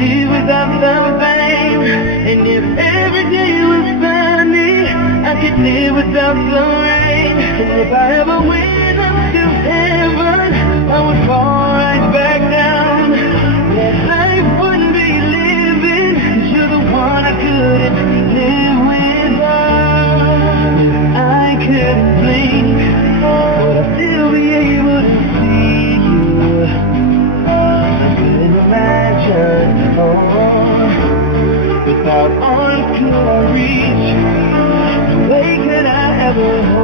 live without the fame. And if every day was sunny, I could live without the rain. And if I ever went up to heaven, I would fall right back down. That life wouldn't be living, 'cause you're the one I couldn't live without. I couldn't blink, would I still be able to see you? I couldn't imagine, without arms could I reach, the way could I ever hold